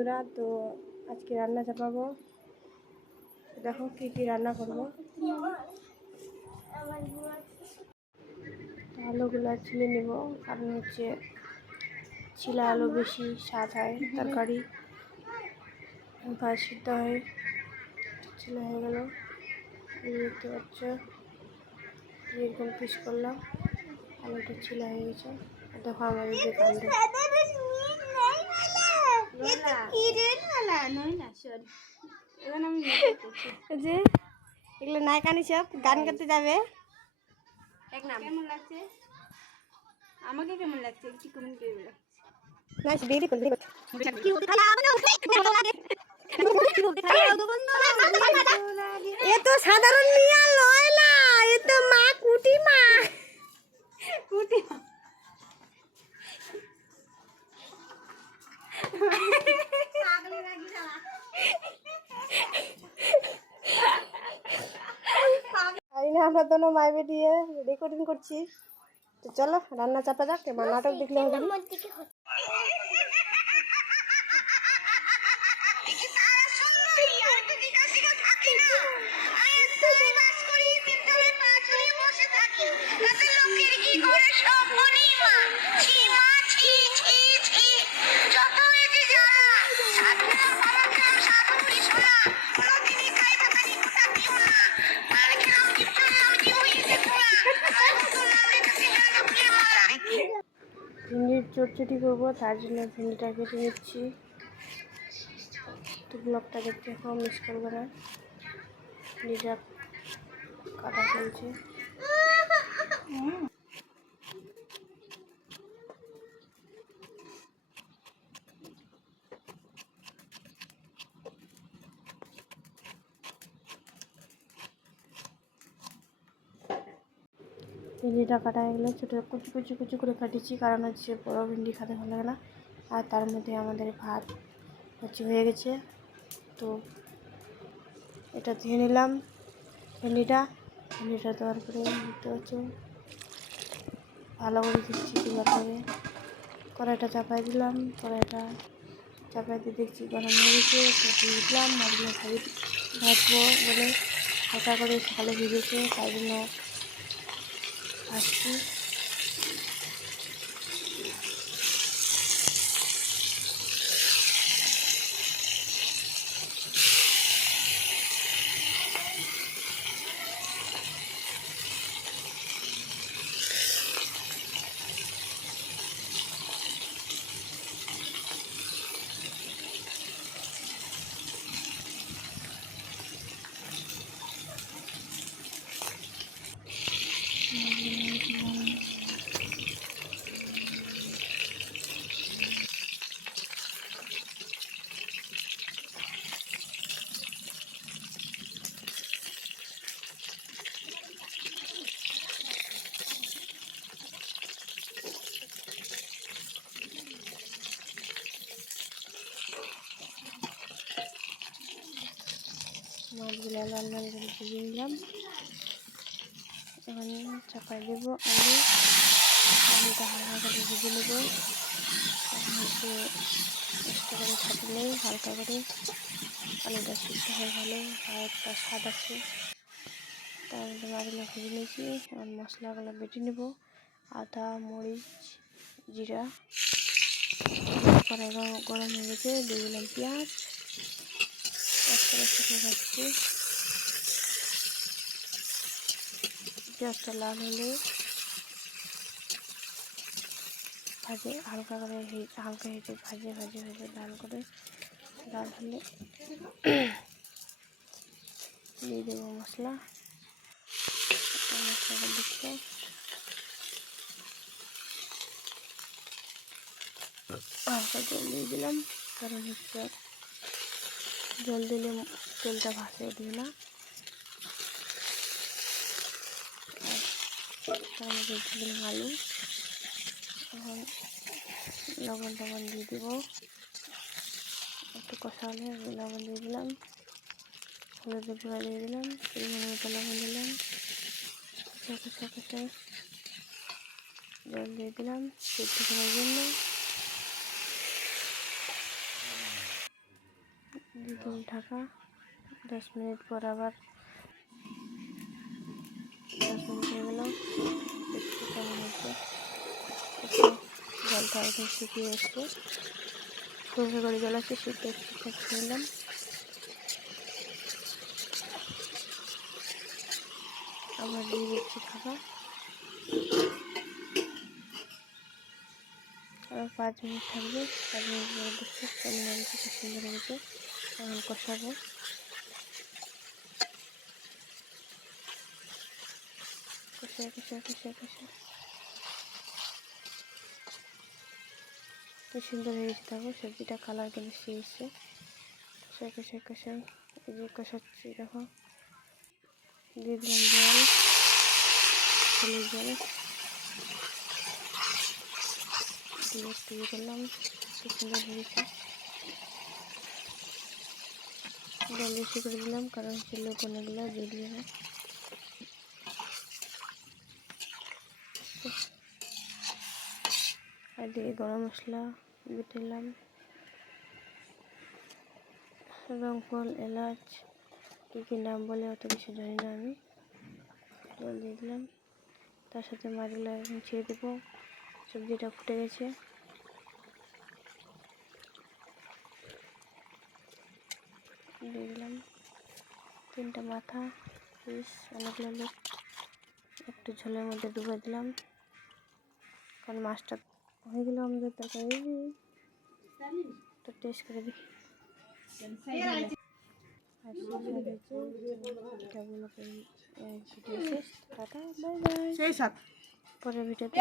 বন্ধুরা, তো আজকে রান্না চাপাবো। দেখো কি কি রান্না করবো। আলুগুলো ছিলে নেব, কারণ হচ্ছে ছিলা আলু বেশি স্বাদ হয় তরকারি, ভাত সিদ্ধ হয়। ছিলা হয়ে গেল, দেখতে পাচ্ছ এরকম পিস করলাম, আলুটা ছিলা হয়ে গেছে। দেখো আমাদের যে কাণ্ড, যে এগুলো নায়কানি সব গান করতে যাবে। কেমন লাগছে আমাকে, কেমন লাগছে একটু কমেন্ট করে বলো। Nice, beautiful. এ তো সাধারণ মিয়া লয় না, এ তো মা কুটি মা। আমরা তো মাই বেটিয়ে রেকর্ডিং করছি। তো চলো রান্না চাপা যাক, এবার নাটক দেখলে হবে না। ভিন্ডির চটচটি করবো, তার জন্য ভিন্ডিটা কেটে নিচ্ছি। তো ব্লগটা দেখতে এখন মিস করবো না, ভিন্ডিটা কাটা চলছে। ভিন্ডিটা কাটা হয়ে গেলে ছোটো কুচি কুচি কুচি করে কাটিছি, কারণ হচ্ছে বড়ো ভিন্ডি খেতে ভালো লাগে না। আর তার মধ্যে আমাদের ভাত হচ্ছে হয়ে গেছে। তো এটা ধুয়ে নিলাম ভিন্ডিটা দেওয়ার পরে দেখতে পাচ্ছ ভালো করে দিচ্ছি কীভাবে। কড়াইটা চাপাই দিলাম, কড়াইটা চাপাই দিয়ে দেখছি গরম হয়ে গেছে। তো দিয়ে দিলাম মাছগুলো ভাজবো বলে হালকা করে ভালো ভিজেছে, তাই জন্য ভাজছি। মাছগুলো লাল লাল করে ভেজে নিলাম। এখন চাপাই দেবো আলুটা হালকা করে ভেজে নেবো। এখন হচ্ছে এক্সট্রা করে ছাড়লেই হালকা করে আলুটা সিদ্ধ হয়ে গেলে আর একটা স্বাদ আছে। তার মধ্যে মাছগুলো ভেজে নিয়েছি। এখন মশলাগুলো বেটে নেব, আদা মরিচ জিরা। কড়াই গরম হয়ে গেছে, দিয়ে দিলাম পেঁয়াজ। ভাজছি, পেঁয়াজটা লাল হলে ভাজে হালকা করে হালকা হেঁটে ভাজে লাল করে লাল হলে দিয়ে দেবো মশলাটা দিচ্ছে। হালকা জল দিয়ে দিলাম, কারণ হচ্ছে জল দিলে তেলটা ভাসে উঠবে না। তার মধ্যে দিলাম আলু। এখন লবণ দিয়ে দেবো, একটু কষা হলে লবণ দিয়ে দিলাম, হলুদের গুঁড়া দিয়ে দিলাম, পরিমাণ মতো লবণ দিলাম, কষা জল দিয়ে দিলাম সিদ্ধ করার জন্য। দিলাম ঢাকা। 10 মিনিট পর আবার 10 মিনিট হয়ে গেল। দেখছি কেমন হচ্ছে। জলটা একদম শুকিয়ে এসছে। সরষে করে জল আছে, সেটা ঠিকঠাক নিলাম। আবার দিয়ে দিচ্ছি ঢাকা। আবার 5 মিনিট থাকবে। 5 মিনিট পরে দেখছি কেমন হয়েছে, খুব সুন্দর হয়েছে। এখন কষাবো। কষায় কষায় কষায় কষায় খুব সুন্দর হয়ে গেছে। দেখো সবজিটা কালার কিন্তু এসে এসছে। কষায় কষায় কষায় এই যে কষাচ্ছি, দেখো দিয়ে দিলাম জল, হলুদ জল দিয়ে একটু ইয়ে করলাম। খুব সুন্দর হয়ে গেছে। জল বেশি করে দিলাম কারণ হচ্ছে লবণ এগুলো দিয়ে দিয়ে না। আর দিয়ে গরম মশলা বেটেলাম, রংফল, এলাচ, কী নাম বলে অত কিছু জানি না আমি। জল দিয়ে দিলাম। তার সাথে মাছগুলো এখন ছেড়ে দেবো। সবজিটা ফুটে গেছে। দিয়ে দিলাম 3টা মাথা পিস, অনেকগুলো লোক। একটু ঝোলের মধ্যে ডুবে দিলাম কারণ মাছটা হয়ে গেল আমাদের তরকারি। তো টেস্ট করে দেখি। আর এটা বলো ভিডিও শেষ। Tata, bye bye. পরের ভিডিওতে